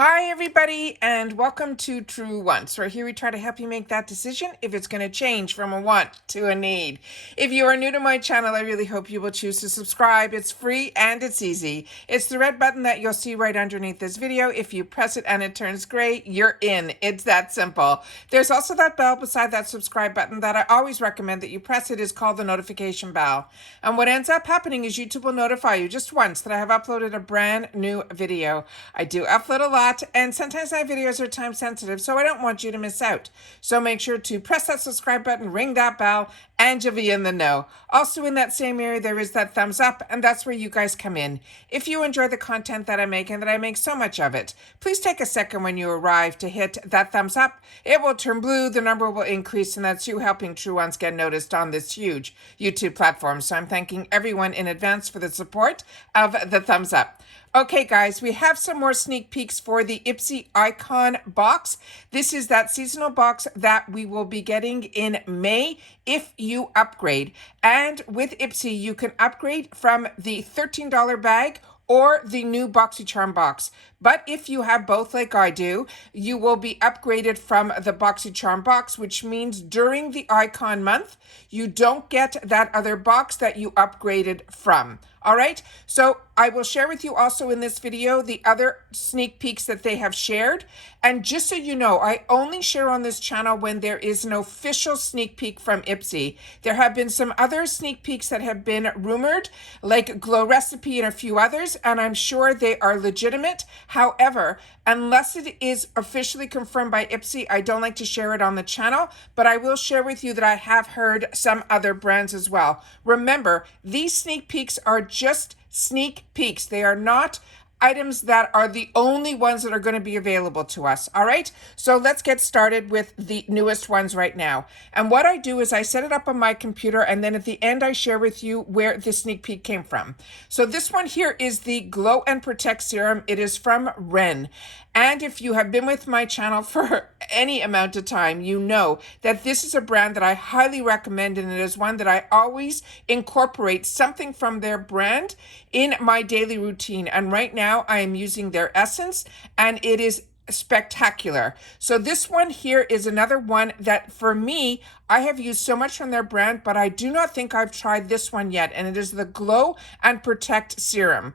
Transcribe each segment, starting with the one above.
Hi, everybody, and welcome to True Wants, where here we try to help you make that decision if it's going to change from a want to a need. If you are new to my channel, I really hope you will choose to subscribe. It's free and it's easy. It's the red button that you'll see right underneath this video. If you press it and it turns gray, you're in. It's that simple. There's also that bell beside that subscribe button that I always recommend that you press. It is called the notification bell. And what ends up happening is YouTube will notify you just once that I have uploaded a brand new video. I do upload a lot, and sometimes my videos are time sensitive, so I don't want you to miss out. So make sure to press that subscribe button, ring that bell, and you'll be in the know. Also in that same area, there is that thumbs up, and that's where you guys come in. If you enjoy the content that I make, and that I make so much of it, please take a second when you arrive to hit that thumbs up. It will turn blue, the number will increase, and that's you helping True Ones get noticed on this huge YouTube platform. So I'm thanking everyone in advance for the support of the thumbs up. Okay, guys, we have some more sneak peeks for the IPSY Icon box. This is that seasonal box that we will be getting in May if you upgrade. And with IPSY, you can upgrade from the $13 bag or the new BoxyCharm box. But if you have both like I do, you will be upgraded from the BoxyCharm box, which means during the Icon month, you don't get that other box that you upgraded from. All right, so I will share with you also in this video the other sneak peeks that they have shared. And just so you know, I only share on this channel when there is an official sneak peek from IPSY. There have been some other sneak peeks that have been rumored, like Glow Recipe and a few others, and I'm sure they are legitimate. However, unless it is officially confirmed by IPSY, I don't like to share it on the channel, but I will share with you that I have heard some other brands as well. Remember, these sneak peeks are just sneak peeks. They are not items that are the only ones that are going to be available to us. All right, so let's get started with the newest ones right now. And what I do is I set it up on my computer, and then at the end I share with you where the sneak peek came from. So this one here is the Glow and Protect Serum. It is from Ren. And if you have been with my channel for any amount of time, you know that this is a brand that I highly recommend, and it is one that I always incorporate something from their brand in my daily routine. And right now I am using their essence, and it is spectacular. So this one here is another one that for me, I have used so much from their brand, but I do not think I've tried this one yet, and it is the Glow and Protect Serum.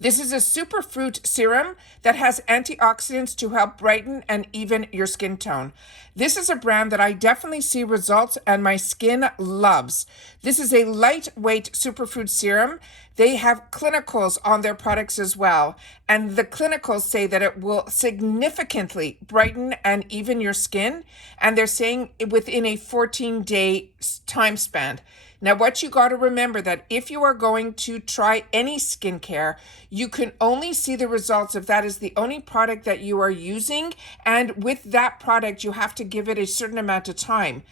This is a superfruit serum that has antioxidants to help brighten and even your skin tone. This is a brand that I definitely see results and my skin loves. This is a lightweight superfood serum. They have clinicals on their products as well. And the clinicals say that it will significantly brighten and even your skin. And they're saying within a 14-day time span. Now, what you got to remember that if you are going to try any skincare, you can only see the results if that is the only product that you are using. And with that product, you have to give it a certain amount of time.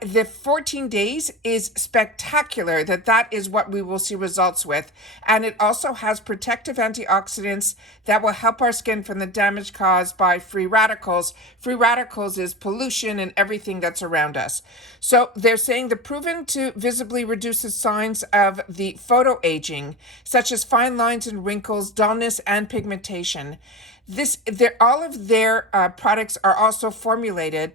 The 14 days is spectacular, that is what we will see results with. And it also has protective antioxidants that will help our skin from the damage caused by free radicals. Free radicals is pollution and everything that's around us. So they're saying the proven to visibly reduce the signs of the photoaging, such as fine lines and wrinkles, dullness, and pigmentation. All of their products are also formulated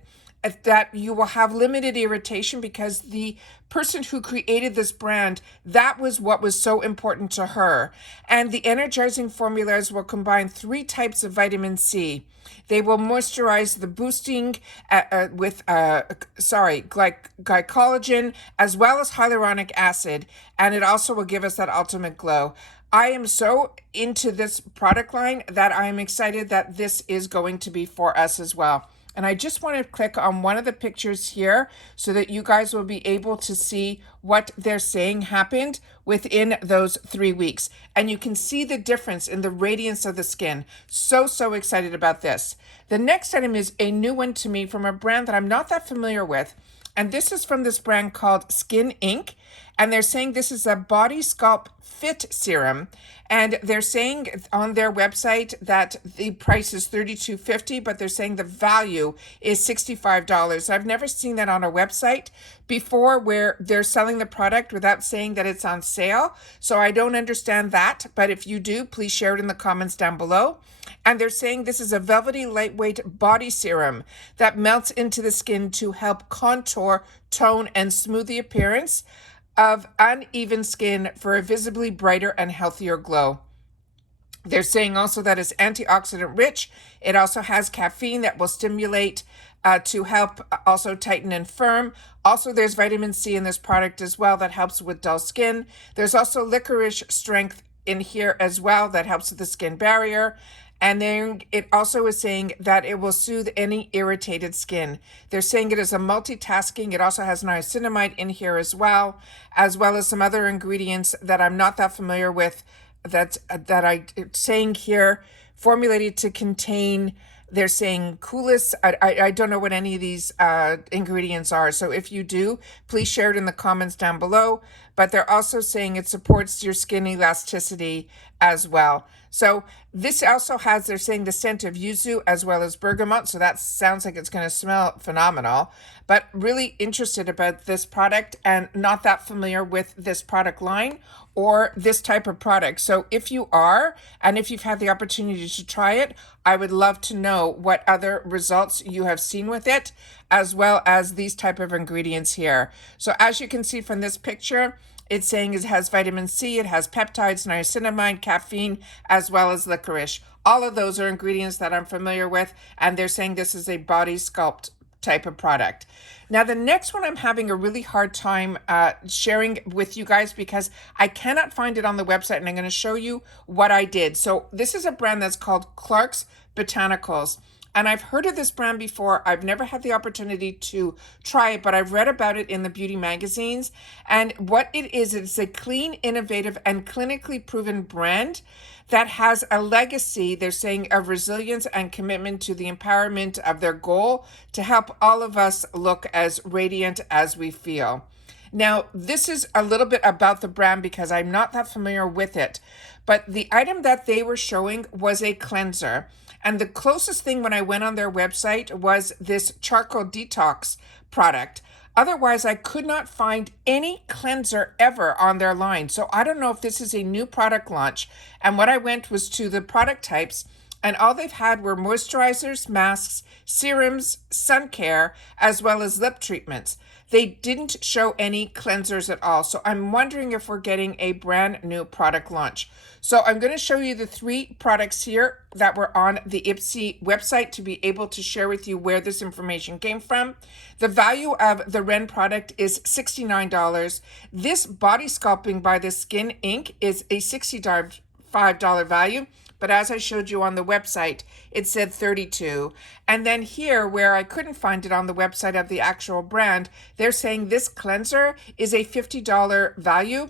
that you will have limited irritation, because the person who created this brand, that was what was so important to her. And the energizing formulas will combine 3 types of vitamin C. They will moisturize the boosting with glycogen as well as hyaluronic acid, and it also will give us that ultimate glow. I am so into this product line that I am excited that this is going to be for us as well. And I just want to click on one of the pictures here so that you guys will be able to see what they're saying happened within those 3 weeks. And you can see the difference in the radiance of the skin. So excited about this. The next item is a new one to me from a brand that I'm not that familiar with. And this is from this brand called SkinInc. And they're saying this is a Body Sculpt Fit Serum. And they're saying on their website that the price is $32.50, but they're saying the value is $65. I've never seen that on a website before where they're selling the product without saying that it's on sale. So I don't understand that. But if you do, please share it in the comments down below. And they're saying this is a velvety, lightweight body serum that melts into the skin to help contour, tone, and smooth the appearance of uneven skin for a visibly brighter and healthier glow. They're saying also that it's antioxidant rich. It also has caffeine that will stimulate to help also tighten and firm. Also, there's vitamin C in this product as well that helps with dull skin. There's also licorice strength in here as well that helps with the skin barrier. And then it also is saying that it will soothe any irritated skin. They're saying it is a multitasking. It also has niacinamide in here as well as some other ingredients that I'm not that familiar with that I saying here, formulated to contain, they're saying coolest. I don't know what any of these ingredients are. So if you do, please share it in the comments down below. But they're also saying it supports your skin elasticity as well. So this also has, they're saying, the scent of yuzu as well as bergamot. So that sounds like it's going to smell phenomenal. But really interested about this product and not that familiar with this product line or this type of product. So if you are, and if you've had the opportunity to try it, I would love to know what other results you have seen with it, as well as these type of ingredients here. So as you can see from this picture, it's saying it has vitamin C, it has peptides, niacinamide, caffeine, as well as licorice. All of those are ingredients that I'm familiar with, and they're saying this is a body sculpt type of product. Now, the next one I'm having a really hard time sharing with you guys because I cannot find it on the website, and I'm going to show you what I did. So this is a brand that's called ClarksBotanicals. And I've heard of this brand before. I've never had the opportunity to try it, but I've read about it in the beauty magazines. And what it is, it's a clean, innovative, and clinically proven brand that has a legacy, they're saying, of resilience and commitment to the empowerment of their goal to help all of us look as radiant as we feel. Now, this is a little bit about the brand because I'm not that familiar with it, but the item that they were showing was a cleanser. And the closest thing when I went on their website was this charcoal detox product. Otherwise, I could not find any cleanser ever on their line. So I don't know if this is a new product launch. And what I went was to the product types, and all they've had were moisturizers, masks, serums, sun care, as well as lip treatments. They didn't show any cleansers at all. So I'm wondering if we're getting a brand new product launch. So I'm going to show you the 3 products here that were on the IPSY website to be able to share with you where this information came from. The value of the Ren product is $69. This body sculpting by the SkinInc is a $65 value. But as I showed you on the website, it said $32. And then here, where I couldn't find it on the website of the actual brand, they're saying this cleanser is a $50 value.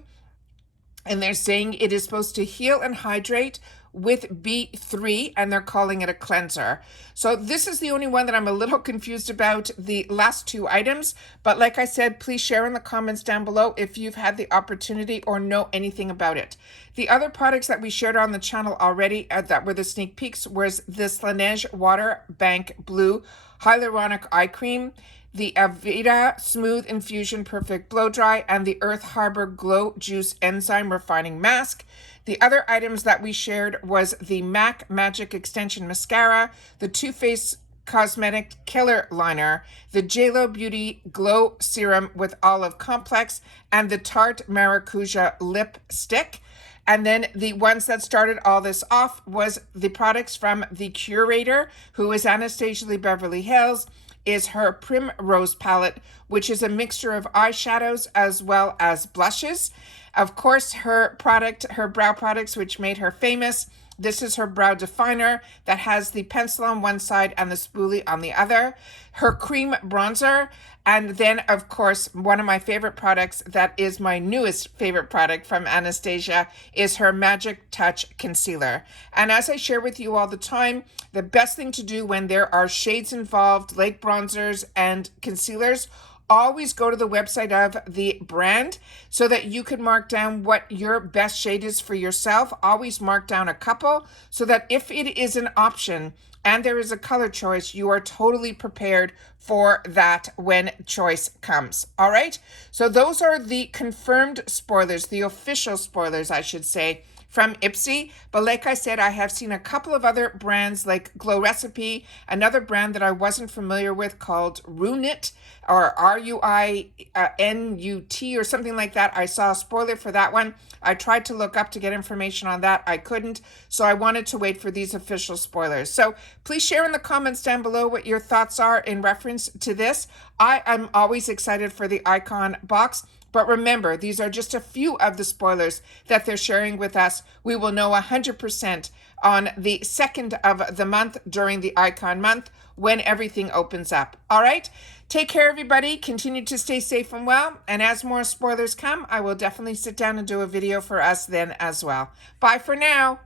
And they're saying it is supposed to heal and hydrate with B3, and they're calling it a cleanser. So this is the only one that I'm a little confused about, the last 2 items. But like I said, please share in the comments down below if you've had the opportunity or know anything about it. The other products that we shared on the channel already that were the sneak peeks was this Laneige Water Bank Blue Hyaluronic Eye Cream, the Aveda Smooth Infusion Perfect Blow Dry, and the Earth Harbor Glow Juice Enzyme Refining Mask. The other items that we shared was the MAC Magic Extension Mascara, the Too Faced Cosmetic Killer Liner, the JLo Beauty Glow Serum with Olive Complex, and the Tarte Maracuja Lip Stick. And then the ones that started all this off was the products from the curator, who is Anastasia Lee Beverly Hills, is her Primrose palette, which is a mixture of eyeshadows as well as blushes. Of course, her brow products, which made her famous. This is her brow definer that has the pencil on one side and the spoolie on the other. Her cream bronzer. And then, of course, one of my favorite products that is my newest favorite product from Anastasia is her Magic Touch Concealer. And as I share with you all the time, the best thing to do when there are shades involved, like bronzers and concealers, always go to the website of the brand so that you can mark down what your best shade is for yourself. Always mark down a couple so that if it is an option and there is a color choice, you are totally prepared for that when choice comes. All right. So those are the confirmed spoilers, the official spoilers, I should say, from IPSY. But like I said, I have seen a couple of other brands like Glow Recipe, another brand that I wasn't familiar with called Runit or RUINUT or something like that. I saw a spoiler for that one. I tried to look up to get information on that. I couldn't. So I wanted to wait for these official spoilers. So please share in the comments down below what your thoughts are in reference to this. I am always excited for the icon box. But remember, these are just a few of the spoilers that they're sharing with us. We will know 100% on the 2nd of the month during the Icon month when everything opens up. All right? Take care, everybody. Continue to stay safe and well. And as more spoilers come, I will definitely sit down and do a video for us then as well. Bye for now.